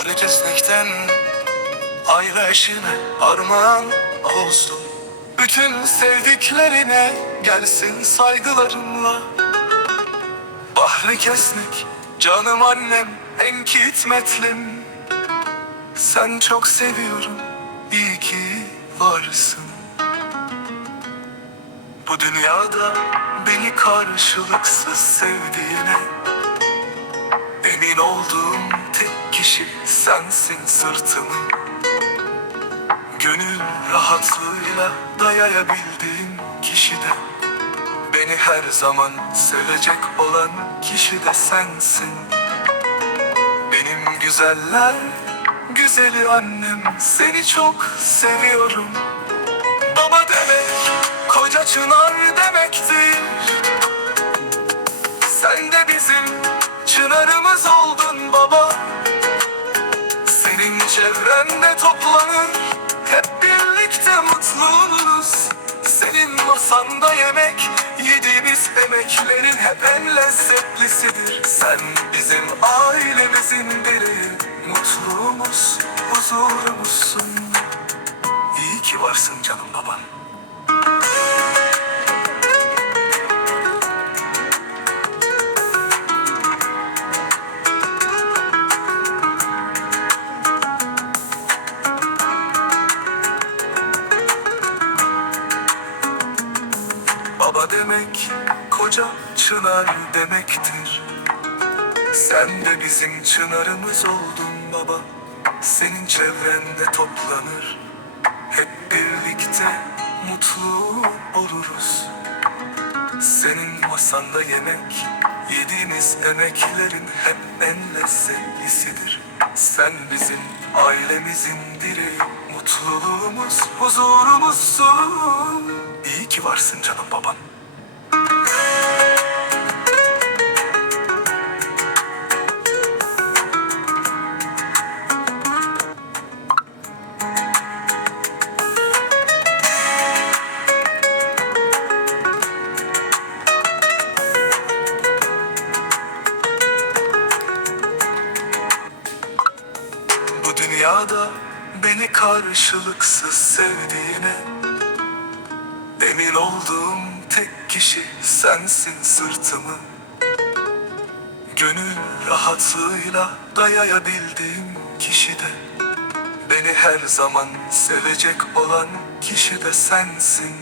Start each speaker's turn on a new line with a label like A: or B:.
A: Bahri kesmekten ayrı eşine armağan olsun. Bütün sevdiklerine gelsin saygılarımla. Bahri kesmek canım annem en kitmetlim. Sen çok seviyorum iyi ki varsın. Bu dünyada beni karşılıksız sevdiğine Emin olduğum tek kişi sensin sırtımın Gönül rahatlığıyla dayayabildiğim kişi de. Beni her zaman sevecek olan kişi de sensin. Benim güzeller güzeli annem Seni çok seviyorum. Baba demek koca çınar demektir çevrende toplanır Hep birlikte mutlu Senin masanda yemek Yediğimiz emeklerin hep en lezzetlisidir. Sen bizim ailemizin direği Mutluluğumuz, huzurumuzsun. İyi ki varsın canım babam demek koca çınar demektir. Sen de bizim çınarımız oldun baba. Senin çevrende toplanır. Hep birlikte mutlu oluruz. Senin masanda yemek Yediğimiz emeklerin hep en lezzetlisidir. Sen bizim ailemizin direği Mutluluğumuz, huzurumuzsun. İyi ki varsın canım babam dünyada beni karşılıksız sevdiğine Emin olduğum tek kişi sensin sırtımı. Gönül rahatlığıyla dayayabildiğim kişi de Beni her zaman sevecek olan kişi de sensin